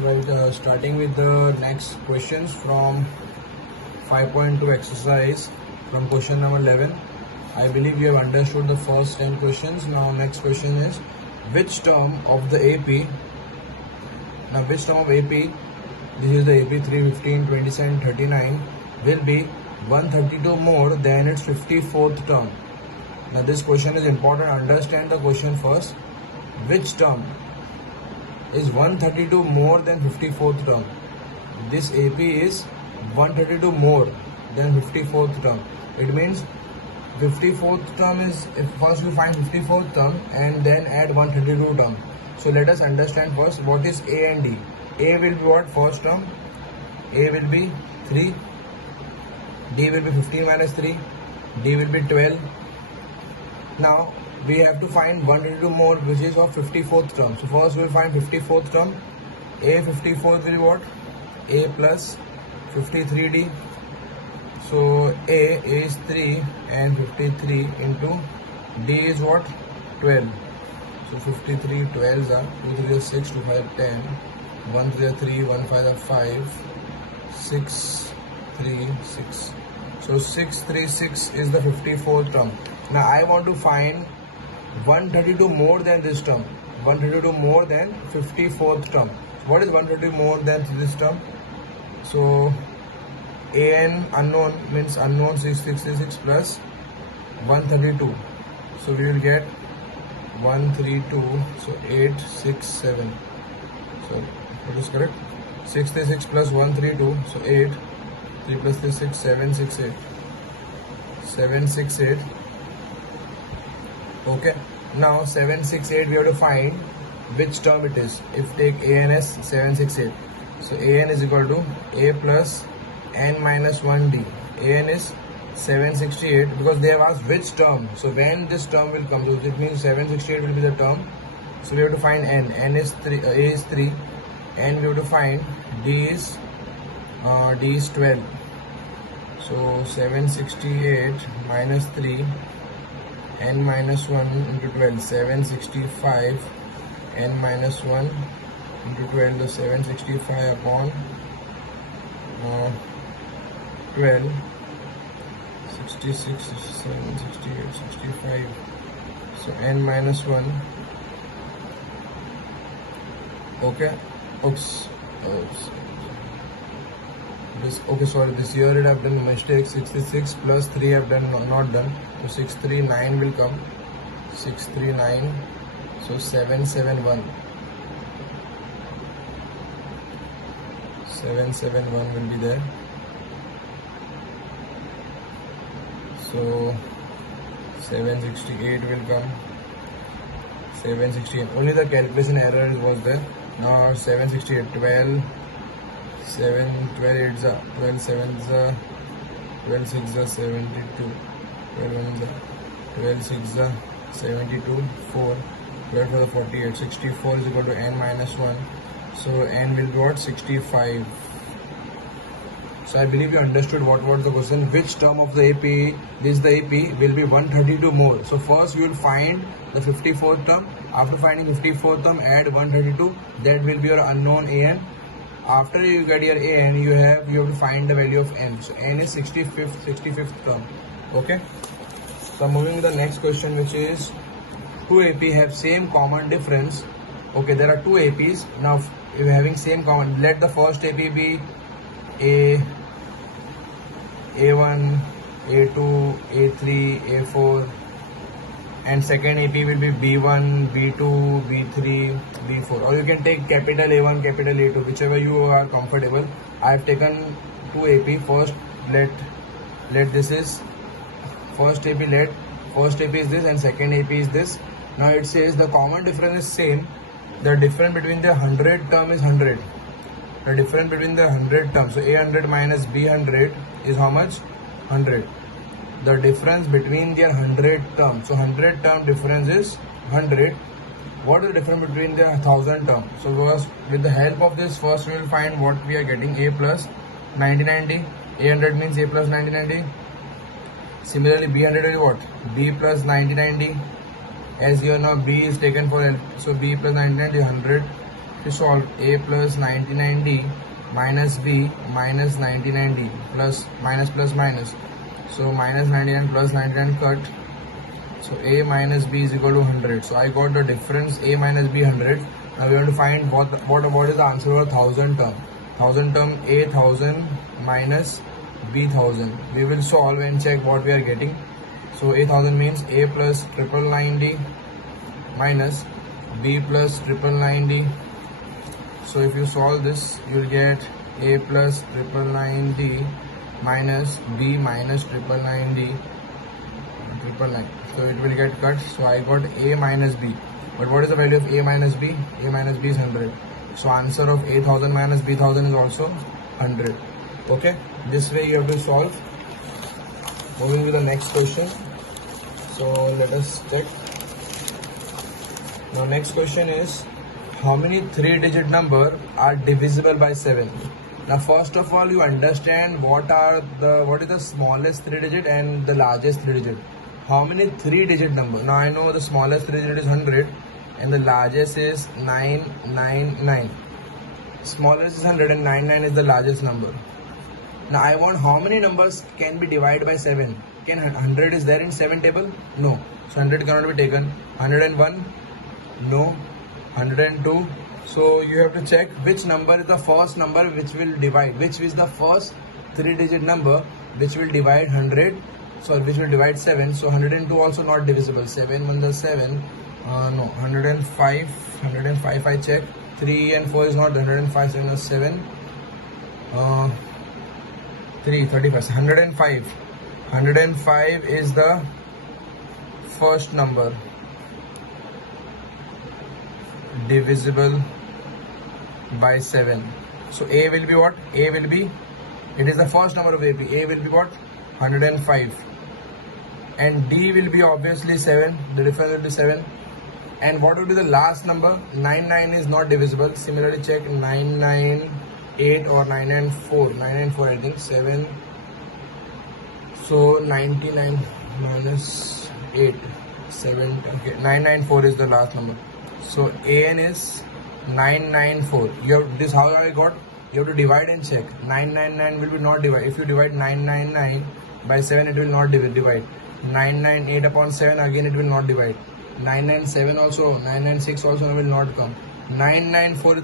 Right, starting with the next questions from 5.2 exercise from question number 11. I believe you have understood the first 10 questions. Now next question is which term of the AP, which term of AP, this is the AP 315, 27, 39, will be 132 more than its 54th term. Now this question is important. Understand the question first. Which term is 132 more than 54th term? This AP is 132 more than 54th term. It means 54th term is, if first we find 54th term and then add 132 term. So let us understand first what is A and D. A will be what? First term. A will be 3. D will be 15 minus 3. D will be 12. Now we have to find 132 more, which is of 54th term. So first we will find 54th term. A 54th will be what? A plus 53D. So A is 3 and 53 into D is what? 12. So 53 12s are 2 3 are 6, 2 5 10, 1 3 are 3, 1 5 are 5, 6 3 6. So 636 is the 54th term. Now I want to find 132 more than this term. 132 more than 54th term. What is 132 more than this term? So an unknown means unknown 666 plus 132. So we will get 132. So 867. So what is correct? 636 plus 132. So 8. 3 plus 3 6 768. 768. Okay. Now 768 we have to find which term it is. If take an as 768. So an is equal to a plus n minus 1d. An is 768 because they have asked which term. So when this term will come, so it means 768 will be the term. So we have to find n. N is 3. A is 3. And we have to find d is 12. So 768 minus 3 n minus 1 into 12. 765 n minus 1 into 12. The 765 upon 12. 66, 67, 68, 65. So n minus 1. Okay. Oops. This here it have done a mistake. 66 plus 3 have done not done. So 639 will come. 639. So 771. 771 will be there. So 768 will come. 768. Only the calculation error was there. Now 768. 12. 7, 12 8s are 12 7s are 12 6s are 72, 12 1s are 12 6s are 72, 4, 12 for the 48, 64 is equal to n minus 1. So n will be what? 65. So I believe you understood what was the question. Which term of the AP, this is the AP, will be 132 more. So first you will find the 54th term. After finding 54th term, add 132. That will be your unknown an. After you get your an, you have to find the value of n. So n is 65th term. Okay. So moving to the next question, which is two AP have same common difference. Okay, there are two APs. Now if you're having same common, let the first AP be A1, A2, A3, A4, and second AP will be B1, B2, B3, B4, or you can take capital A1, capital A2, whichever you are comfortable. I have taken two AP. First, let this is first AP. Let first AP is this and second AP is this. Now it says the common difference is same. The difference between the 100 term is 100. The difference between the 100 terms. So A100 minus B100 is how much? 100. The difference between their 100 terms. So 100 term difference is 100. What is the difference between the 1000 term? So first, with the help of this, first we will find what we are getting. A plus 9090. A100 means A plus 9090. Similarly, B100 is what? B plus 9090. As you know, B is taken for L. So B plus 9090 is 100. to solve a plus 99d minus b minus 99d plus minus. So minus 99 plus 99 cut. So a minus b is equal to 100. So I got the difference a minus b 100. Now we want to find what is the answer for 1000 term. 1000 term a 1000 minus b 1000. We will solve and check what we are getting. So a 1000 means a plus 999d minus b plus 999d. So if you solve this, you will get a plus 999d minus b minus 999d 999. So it will get cut. So I got a minus b. But what is the value of a minus b? A minus b is 100. So answer of a 1000 minus b 1000 is also 100. Okay. This way you have to solve. Moving to the next question. So let us check. Now next question is, how many 3-digit number are divisible by 7? Now first of all, you understand what is the smallest 3-digit and the largest 3-digit. How many 3-digit number? Now I know the smallest 3-digit is 100 and the largest is 999. Smallest is 100 and 99 is the largest number. Now I want how many numbers can be divided by 7. Can 100 is there in 7 table? No. So 100 cannot be taken. 101? No. 102? So you have to check which number is the first number which will divide. Which is the first 3-digit number which will divide 100. So which will divide 7. So 102 also not divisible. 7 1 is 7. No. 105. 105 I check. 3 and 4 is not. 105 7 is 7. 3 35. 105. 105 is the first number divisible by 7. So A will be what? A will be, it is the first number of AP. A will be what? 105. And D will be obviously 7. The difference will be 7. And what will be the last number? 99 is not divisible. Similarly check 998 or 994. 994 I think. 7. So 99 minus 8. 7. Okay. 994 is the last number. So AN is 994. You have this, how I got? You have to divide and check. 999 will be not divide. If you divide 999 by 7, it will not divide. 998 upon 7, again it will not divide. 997 also, 996 also will not come. 994 is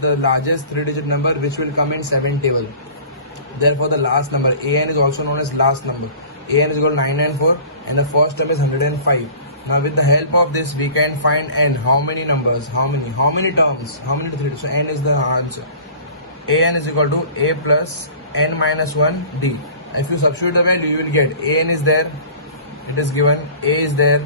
the largest 3-digit number which will come in 7 table. Therefore the last number AN is also known as last number. AN is equal to 994 and the first term is 105. Now with the help of this we can find n. How many numbers? How many terms? How many 3? So n is the answer. AN is equal to a plus n minus 1 d. If you substitute the value, you will get AN is there, it is given, A is there,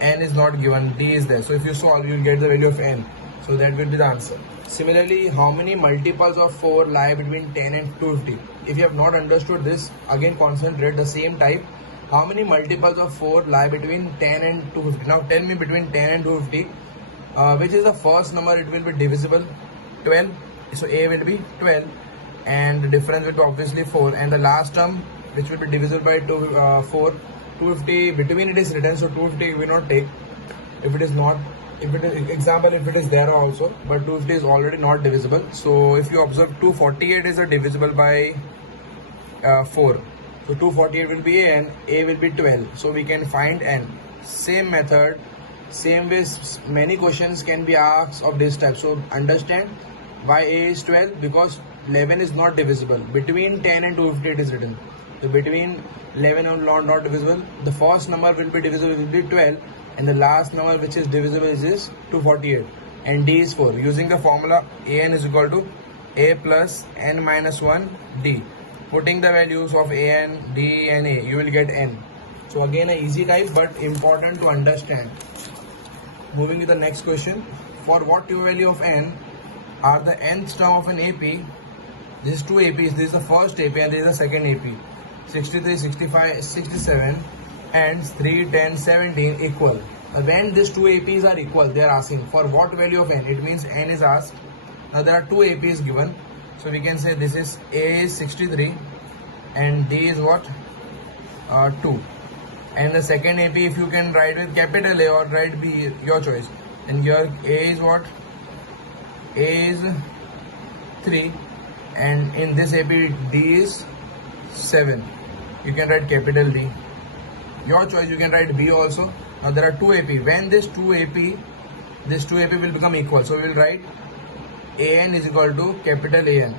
N is not given, D is there. So if you solve, you will get the value of N. So that will be the answer. Similarly, how many multiples of 4 lie between 10 and 250? If you have not understood this, again concentrate the same type. How many multiples of 4 lie between 10 and 250? Now tell me between 10 and 250, which is the first number it will be divisible? 12. So A will be 12 and the difference will be obviously 4, and the last term which will be divisible by 4, 250, between it is written, so 250 we will not take. If it is not, if it is example, if it is there also, but 250 is already not divisible. So if you observe, 248 is divisible by 4. So 248 will be A and A will be 12. So we can find N. Same method, same way, many questions can be asked of this type. So understand why A is 12, because 11 is not divisible. Between 10 and 250 it is written. So between 11 and not divisible, the first number will be divisible will be 12 and the last number which is divisible is 248 and D is 4. Using the formula AN is equal to A plus N minus 1 D. Putting the values of AN, D and A, you will get N. So again a easy type but important to understand. Moving to the next question. For what value of N are the nth term of an AP? This is two APs. This is the first AP and this is the second AP. 63, 65, 67 and 3, 10, 17 equal. When these two APs are equal, they are asking for what value of N. It means N is asked. Now there are two APs given. So we can say this is A is 63 and D is what? 2. And the second AP, if you can write with capital A or write B, your choice. And here A is what? A is 3 and in this AP D is 7. You can write capital D. Your choice, you can write B also. Now there are 2 AP. When this 2 AP will become equal. So we will write AN is equal to capital AN.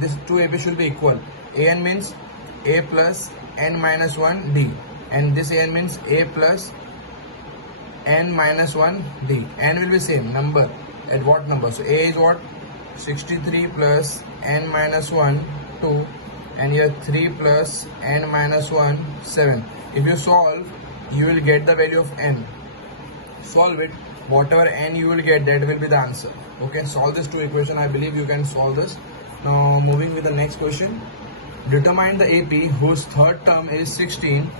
This 2 AP should be equal. AN means A plus N minus 1 D. And this AN means A plus N minus 1 D. N will be same number. At what number? So A is what? 63 plus N minus 1 2. And here 3 plus N minus 1 7. If you solve, you will get the value of N. Solve it. Whatever N you will get, that will be the answer. Okay, solve this 2 equation. I believe you can solve this. Now moving with the next question. Determine the AP whose third term is 16.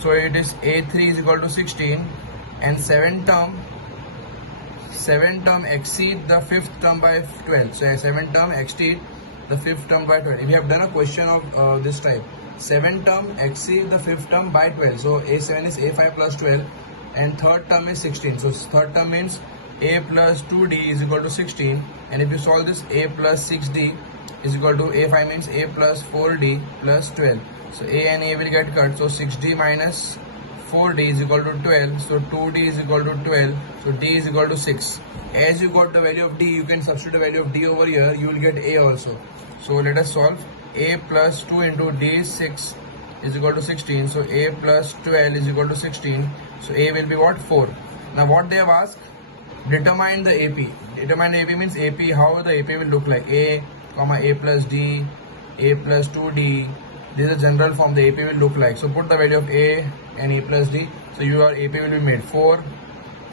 So it is A3 is equal to 16 and 7 term exceed the fifth term by 12. So 7 term exceed the fifth term by 12. If you have done a question of this type, 7 term exceed the fifth term by 12. So A7 is A5 plus 12 and third term is 16. So third term means A plus 2D is equal to 16. And if you solve this, A plus 6D is equal to A5 means A plus 4D plus 12. So A and A will get cut. So 6D minus 4D is equal to 12. So 2D is equal to 12. So D is equal to 6. As you got the value of D, you can substitute the value of D over here. You will get A also. So let us solve. A plus 2 into D is 6 is equal to 16. So A plus 12 is equal to 16. So A will be what? 4. Now what they have asked? Determine the AP. Determine the AP means AP, how the AP will look like. A, A plus D, A plus 2D. This is a general form the AP will look like. So put the value of A and A plus D. So your AP will be made 4,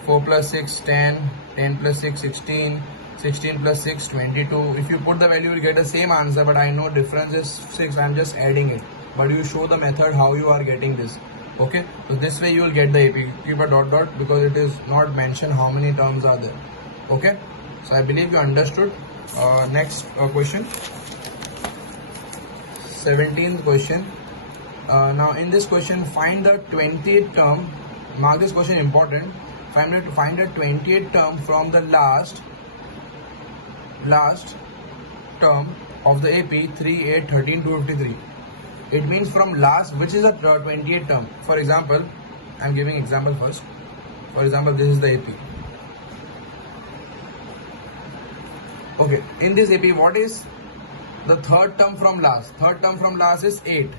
4 plus 6, 10, 10 plus 6, 16, 16 plus 6, 22. If you put the value, you will get the same answer, but I know difference is 6. I am just adding it. But you show the method how you are getting this. Okay, so this way you will get the AP. Keep a dot dot because it is not mentioned how many terms are there. Okay, so I believe you understood. Next question. 17th question. Now in this question, find the 20th term. Mark this question important. Find the 20th term from the last term of the AP 3, 8, 13, 253. It means from last, which is the 28th term. For example, I am giving example first. For example, this is the AP. Okay, in this AP, what is the third term from last? Third term from last is 8.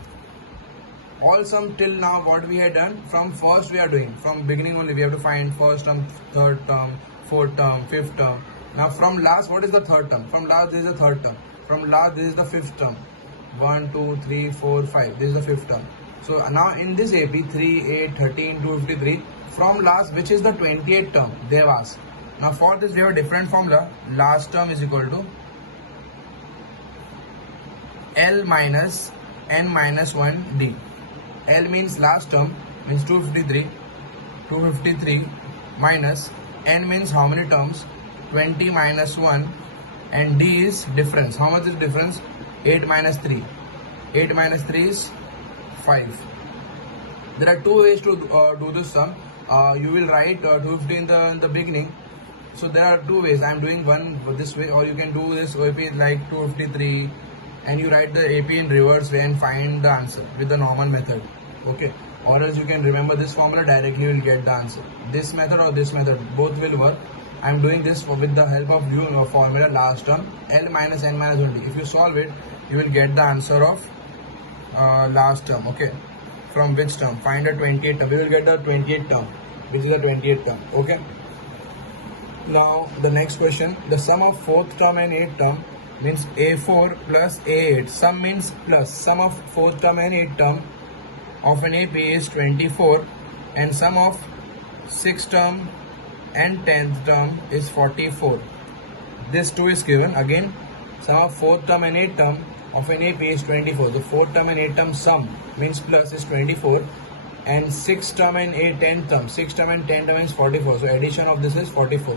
All sum till now, what we had done, from first we are doing. From beginning only, we have to find first term, third term, fourth term, fifth term. Now from last, what is the third term? From last, this is the third term. From last, this is the fifth term. 1, 2, 3, 4, 5. This is the fifth term. So now in this AP 3, 8, 13, 253, from last, which is the 28th term, they have asked. Now for this, we have a different formula. Last term is equal to L minus N minus 1 D. L means last term, means 253 minus N means how many terms? 20 minus 1 and D is difference. How much is difference? 8 minus 3. 8 minus 3 is 5. There are two ways to do this sum. You will write 250 in the beginning. So there are two ways. I am doing one this way, or you can do this AP like 253 and you write the AP in reverse way and find the answer with the normal method. Okay. Or else you can remember this formula directly, you will get the answer. This method or this method, both will work. I am doing this with the help of formula last term L minus N minus 1 D. If you solve it, you will get the answer of last term. Okay, from which term? Find the 28th term. We will get the 28th term, which is the 28th term. Okay. Now the next question. The sum of fourth term and eighth term means A4 plus A8. Sum means plus. Sum of fourth term and eighth term of an AP is 24, and sum of sixth term and 10th term is 44. This 2 is given. Again, sum of fourth term and eighth term of an AP is 24. The fourth term and eighth term sum means plus is 24, and sixth term and 10th term, sixth term and 10th term is 44. So addition of this is 44.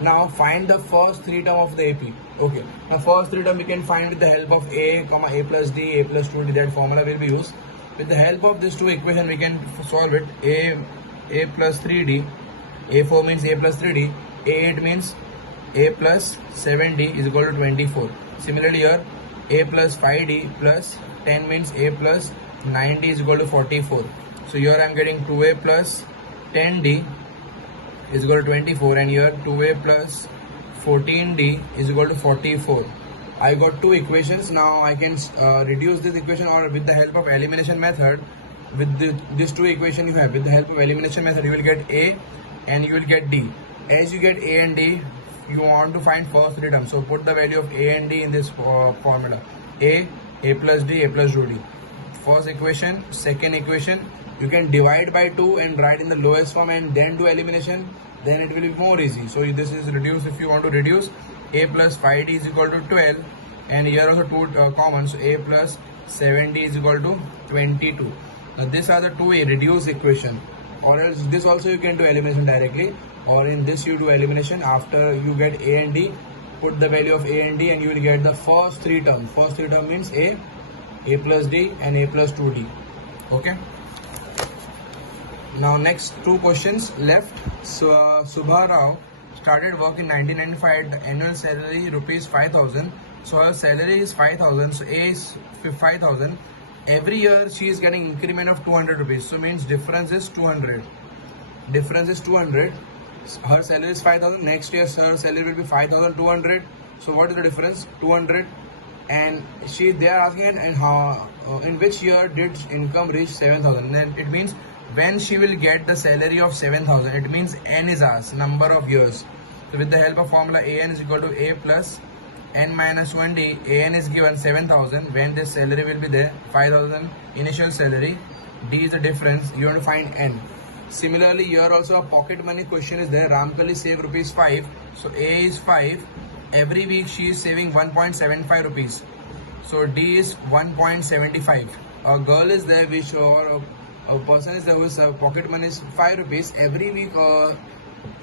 Now find the first 3 term of the AP. Okay. Now first 3 term we can find with the help of A plus D, A plus 2D. That formula will be used. With the help of this 2 equation, we can solve it. A plus 3D. A4 means A plus 3D. A8 means a plus 7d is equal to 24. Similarly here, a plus 5d plus 10 means a plus 9d is equal to 44. So here I am getting 2a plus 10d is equal to 24, and here 2a plus 14d is equal to 44. I got two equations. Now I can reduce this equation, or with the help of elimination method, with these two equations you have, with the help of elimination method you will get a and you will get d. As you get a and d, you want to find first three terms, so put the value of a and d in this formula. a plus d, a plus 2d. First equation, second equation, you can divide by 2 and write in the lowest form and then do elimination, then it will be more easy. So this is reduced. If you want to reduce, a plus 5d is equal to 12, and here also 2 common, so a plus 7d is equal to 22. Now these are the two reduced equation, or else this also you can do elimination directly, or in this you do elimination. After you get a and d, put the value of a and d and you will get the first three term. First three term means a plus d and a plus 2d. Okay. Now next two questions left. So Subha Rao started work in 1995. The annual salary rupees 5,000. So her salary is 5,000. So A is 5,000. Every year she is getting increment of 200 rupees. So means difference is 200. Difference is 200. Her salary is 5,000. Next year her salary will be 5,200. So what is the difference? 200. And they are asking, and how in which year did income reach 7,000? Then it means when she will get the salary of 7,000. It means n is asked, number of years. So with the help of formula, an is equal to a plus n minus 1d. An is given 7,000. When this salary will be there, 5,000 initial salary. D is the difference. You want to find n. Similarly, here also a pocket money question is there. Ramkali save rupees 5. So a is 5. Every week she is saving 1.75 rupees. So D is 1.75. A girl is there which, or a person is there whose pocket money is 5 rupees. Every week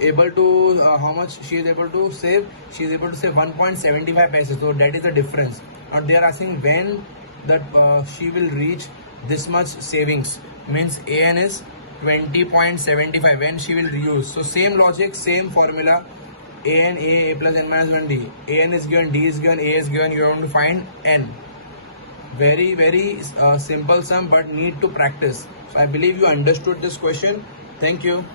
able to how much she is able to save? She is able to save 1.75 paise. So that is the difference. Now they are asking when that she will reach this much savings. Means AN is 20.75 when she will use. So same logic, same formula. AN, A plus n minus 1d. AN is given, D is given, A is given. You want to find n. Very simple sum, but need to practice. So I believe you understood this question. Thank you.